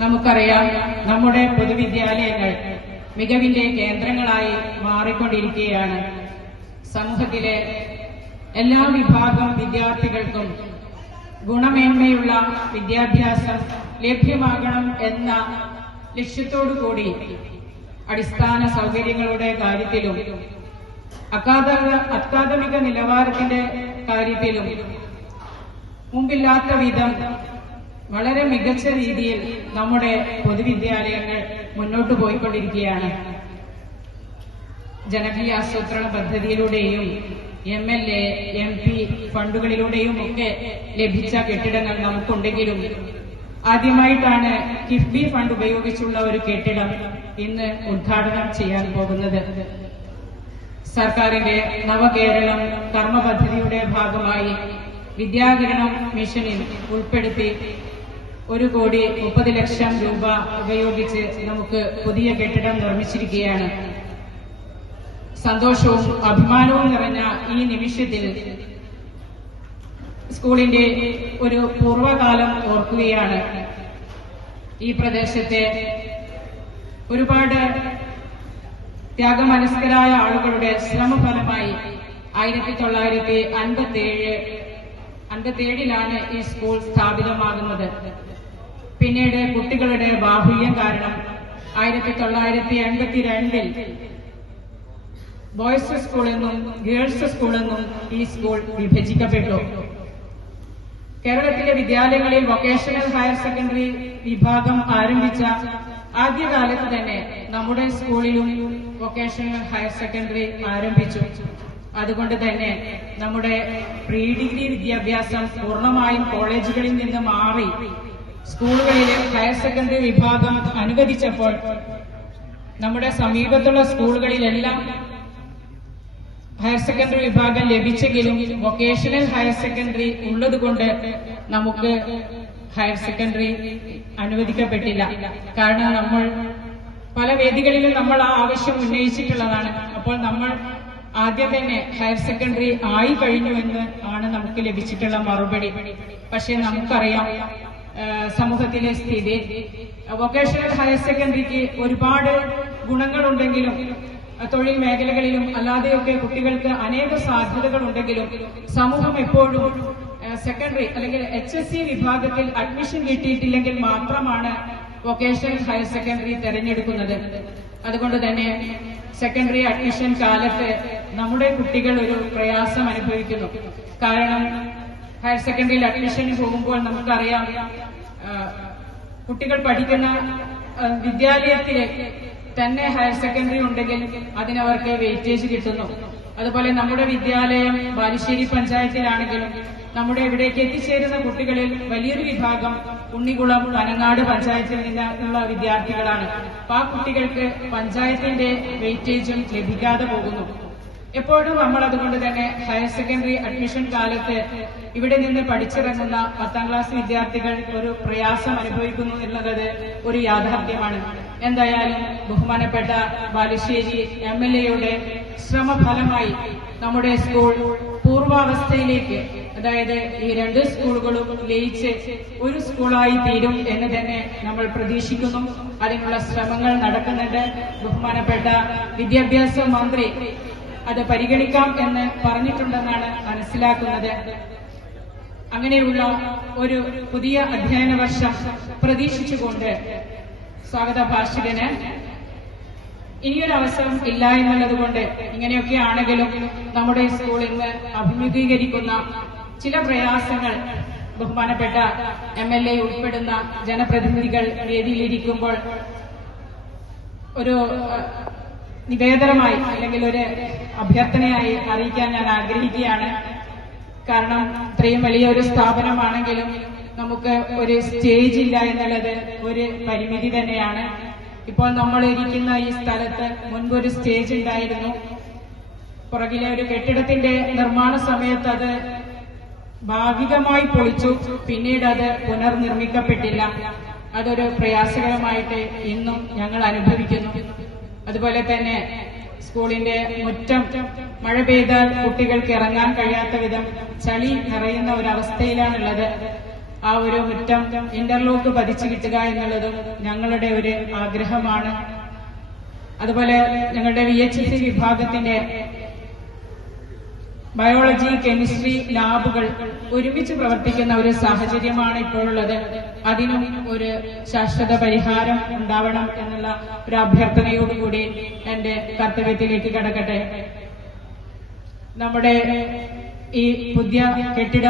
നമുക്കറിയാം, നമ്മുടെ പൊതുവിദ്യാലയങ്ങൾ മികവിന്റെ കേന്ദ്രങ്ങളായി മാറിക്കൊണ്ടിരിക്കുകയാണ്. സമൂഹത്തിലെ എല്ലാ വിഭാഗം വിദ്യാർത്ഥികൾക്കും ഗുണമേന്മയുള്ള വിദ്യാഭ്യാസം ലഭ്യമാകണം എന്ന ലക്ഷ്യത്തോടുകൂടി അടിസ്ഥാന സൗകര്യങ്ങളുടെ കാര്യത്തിലും അക്കാദമിക നിലവാരത്തിന്റെ കാര്യത്തിലും മുമ്പില്ലാത്ത വിധം വളരെ മികച്ച രീതിയിൽ നമ്മുടെ പൊതുവിദ്യാലയങ്ങൾ മുന്നോട്ടു പോയിക്കൊണ്ടിരിക്കുകയാണ്. ജനകീയ ആസൂത്രണ പദ്ധതിയിലൂടെയും MLA, MP ഫണ്ടുകളിലൂടെയും ഒക്കെ ലഭിച്ച കെട്ടിടങ്ങൾ നമുക്കുണ്ടെങ്കിലും ആദ്യമായിട്ടാണ് കിഫ്ബി ഫണ്ട് ഉപയോഗിച്ചുള്ള ഒരു കെട്ടിടം ഇന്ന് ഉദ്ഘാടനം ചെയ്യാൻ പോകുന്നത്. സർക്കാരിന്റെ നവകേരളം കർമ്മ പദ്ധതിയുടെ ഭാഗമായി വിദ്യാകിരണം മിഷനിൽ ഉൾപ്പെടുത്തി 1,30,00,000 രൂപ ഉപയോഗിച്ച് നമുക്ക് പുതിയ കെട്ടിടം നിർമ്മിച്ചിരിക്കുകയാണ്. സന്തോഷവും അഭിമാനവും നിറഞ്ഞ ഈ നിമിഷത്തിൽ സ്കൂളിന്റെ ഒരു പൂർവ്വകാലം ഓർക്കുകയാണ്. ഈ പ്രദേശത്തെ ഒരുപാട് ത്യാഗമനസ്കരായ ആളുകളുടെ ശ്രമഫലമായി 1957 ഈ സ്കൂൾ സ്ഥാപിതമാകുന്നത്. പിന്നീട് കുട്ടികളുടെ ബാഹുല്യം കാരണം 1982 ബോയ്സ് സ്കൂളെന്നും ഗേൾസ് സ്കൂളെന്നും ഈ സ്കൂൾ വിഭജിക്കപ്പെട്ടു. കേരളത്തിലെ വിദ്യാലയങ്ങളിൽ വൊക്കേഷണൽ ഹയർ സെക്കൻഡറി വിഭാഗം ആരംഭിച്ച ആദ്യകാലത്ത് തന്നെ നമ്മുടെ സ്കൂളിലും വൊക്കേഷണൽ ഹയർ സെക്കൻഡറി ആരംഭിച്ചു. അതുകൊണ്ട് തന്നെ നമ്മുടെ പ്രീ ഡിഗ്രി വിദ്യാഭ്യാസം പൂർണ്ണമായും കോളേജുകളിൽ നിന്ന് മാറി സ്കൂളുകളിലെ ഹയർ സെക്കൻഡറി വിഭാഗം അനുവദിച്ചപ്പോൾ നമ്മുടെ സമീപത്തുള്ള സ്കൂളുകളിലെല്ലാം ഹയർ സെക്കൻഡറി വിഭാഗം ലഭിച്ചെങ്കിലും വൊക്കേഷണൽ ഹയർ സെക്കൻഡറി ഉള്ളതുകൊണ്ട് നമുക്ക് ഹയർ സെക്കൻഡറി അനുവദിക്കപ്പെട്ടില്ല. കാരണം നമ്മൾ പല വേദികളിലും നമ്മൾ ആ ആവശ്യം ഉന്നയിച്ചിട്ടുള്ളതാണ്. അപ്പോൾ നമ്മൾ ആദ്യം തന്നെ ഹയർ സെക്കൻഡറി ആയി കഴിഞ്ഞുവെന്ന് ആണ് നമുക്ക് ലഭിച്ചിട്ടുള്ള മറുപടി. പക്ഷെ നമുക്കറിയാം സമൂഹത്തിലെ സ്ഥിതി. വൊക്കേഷണൽ ഹയർ സെക്കൻഡറിക്ക് ഒരുപാട് ഗുണങ്ങളുണ്ടെങ്കിലും തൊഴിൽ മേഖലകളിലും അല്ലാതെയൊക്കെ കുട്ടികൾക്ക് അനേക സാധ്യതകൾ ഉണ്ടെങ്കിലും സമൂഹം എപ്പോഴും സെക്കൻഡറി അല്ലെങ്കിൽ HSC വിഭാഗത്തിൽ അഡ്മിഷൻ കിട്ടിയിട്ടില്ലെങ്കിൽ മാത്രമാണ് വൊക്കേഷണൽ ഹയർ സെക്കൻഡറി തെരഞ്ഞെടുക്കുന്നത്. അതുകൊണ്ട് തന്നെ സെക്കൻഡറി അഡ്മിഷൻ കാലത്ത് നമ്മുടെ കുട്ടികൾ ഒരു പ്രയാസം അനുഭവിക്കുന്നു. കാരണം ഹയർ സെക്കൻഡറിയിൽ അഡ്മിഷന് പോകുമ്പോൾ നമുക്കറിയാം, കുട്ടികൾ പഠിക്കുന്ന വിദ്യാലയത്തിലെ തന്നെ ഹയർ സെക്കൻഡറി ഉണ്ടെങ്കിൽ അതിനവർക്ക് വെയിറ്റേജ് കിട്ടുന്നു. അതുപോലെ നമ്മുടെ വിദ്യാലയം ബാലുശ്ശേരി പഞ്ചായത്തിലാണെങ്കിലും നമ്മുടെ ഇവിടേക്ക് എത്തിച്ചേരുന്ന കുട്ടികളിൽ വലിയൊരു വിഭാഗം ഉണ്ണികുളം പനങ്ങാട് പഞ്ചായത്തിൽ നിന്നുള്ള വിദ്യാർത്ഥികളാണ്. അപ്പൊ ആ കുട്ടികൾക്ക് പഞ്ചായത്തിന്റെ വെയിറ്റേജും ലഭിക്കാതെ പോകുന്നു. എപ്പോഴും നമ്മൾ അതുകൊണ്ട് തന്നെ ഹയർ സെക്കൻഡറി അഡ്മിഷൻ കാലത്ത് ഇവിടെ നിന്ന് പഠിച്ചിറങ്ങുന്ന 10ാം ക്ലാസ് വിദ്യാർത്ഥികൾ ഒരു പ്രയാസം അനുഭവിക്കുന്നു എന്നുള്ളത് ഒരു യാഥാർത്ഥ്യമാണ്. എന്തായാലും ബഹുമാനപ്പെട്ട ബാലുശ്ശേരി MLAയുടെ ശ്രമഫലമായി നമ്മുടെ സ്കൂൾ പൂർവാവസ്ഥയിലേക്ക്, അതായത് ഈ 2 സ്കൂളുകളും ലയിച്ച് ഒരു സ്കൂളായി തീരും എന്ന് തന്നെ നമ്മൾ പ്രതീക്ഷിക്കുന്നു. അതിനുള്ള ശ്രമങ്ങൾ നടക്കുന്നുണ്ട്. ബഹുമാനപ്പെട്ട വിദ്യാഭ്യാസ മന്ത്രി അത് പരിഗണിക്കാം എന്ന് പറഞ്ഞിട്ടുണ്ടെന്നാണ് മനസ്സിലാക്കുന്നത്. അങ്ങനെയുള്ള ഒരു പുതിയ അധ്യയന വർഷം പ്രതീക്ഷിച്ചുകൊണ്ട് സ്വാഗത ഭാഷകന് ഇനിയൊരു അവസരം ഇല്ല എന്നുള്ളതുകൊണ്ട്, ഇങ്ങനെയൊക്കെ ആണെങ്കിലും നമ്മുടെ സ്കൂളിൽ നിന്ന് അഭിമുഖീകരിക്കുന്ന ചില പ്രയാസങ്ങൾ ബഹുമാനപ്പെട്ട MLA ഉൾപ്പെടുന്ന ജനപ്രതിനിധികൾ വേദിയിലിരിക്കുമ്പോൾ ഒരു നിവേദനമായി അല്ലെങ്കിൽ ഒരു അഭ്യർത്ഥനയായി അറിയിക്കാൻ ഞാൻ ആഗ്രഹിക്കുകയാണ്. കാരണം ഇത്രയും വലിയൊരു സ്ഥാപനമാണെങ്കിലും നമുക്ക് ഒരു സ്റ്റേജ് ഇല്ല എന്നുള്ളത് ഒരു പരിമിതി തന്നെയാണ്. ഇപ്പോൾ നമ്മൾ ഇരിക്കുന്ന ഈ സ്ഥലത്ത് മുൻപൊരു സ്റ്റേജ് ഉണ്ടായിരുന്നു. പുറകിലെ ഒരു കെട്ടിടത്തിന്റെ നിർമ്മാണ സമയത്ത് അത് ഭാഗികമായി പൊളിച്ചു. പിന്നീട് അത് പുനർനിർമ്മിക്കപ്പെട്ടില്ല. അതൊരു പ്രയാസകരമായിട്ട് ഇന്നും ഞങ്ങൾ അനുഭവിക്കുന്നു. അതുപോലെ തന്നെ സ്കൂളിന്റെ മുറ്റം മഴ പെയ്താൽ കുട്ടികൾക്ക് ഇറങ്ങാൻ കഴിയാത്ത വിധം ചളി നിറയുന്ന ഒരവസ്ഥയിലാണുള്ളത്. ആ ഒരു മുറ്റം ഇന്റർലോക്ക് പതിച്ചു കിട്ടുക എന്നുള്ളതും ഞങ്ങളുടെ ഒരു ആഗ്രഹമാണ്. അതുപോലെ ഞങ്ങളുടെ VHSE വിഭാഗത്തിന്റെ ബയോളജി, കെമിസ്ട്രി ലാബുകൾ ഒരുമിച്ച് പ്രവർത്തിക്കുന്ന ഒരു സാഹചര്യമാണ് ഇപ്പോഴുള്ളത്. അതിനും ഒരു ശാശ്വത പരിഹാരം ഉണ്ടാവണം എന്നുള്ള ഒരു അഭ്യർത്ഥനയോടുകൂടി എന്റെ കർത്തവ്യത്തിലേക്ക് കടക്കട്ടെ. നമ്മുടെ ഈ പുതിയ കെട്ടിടം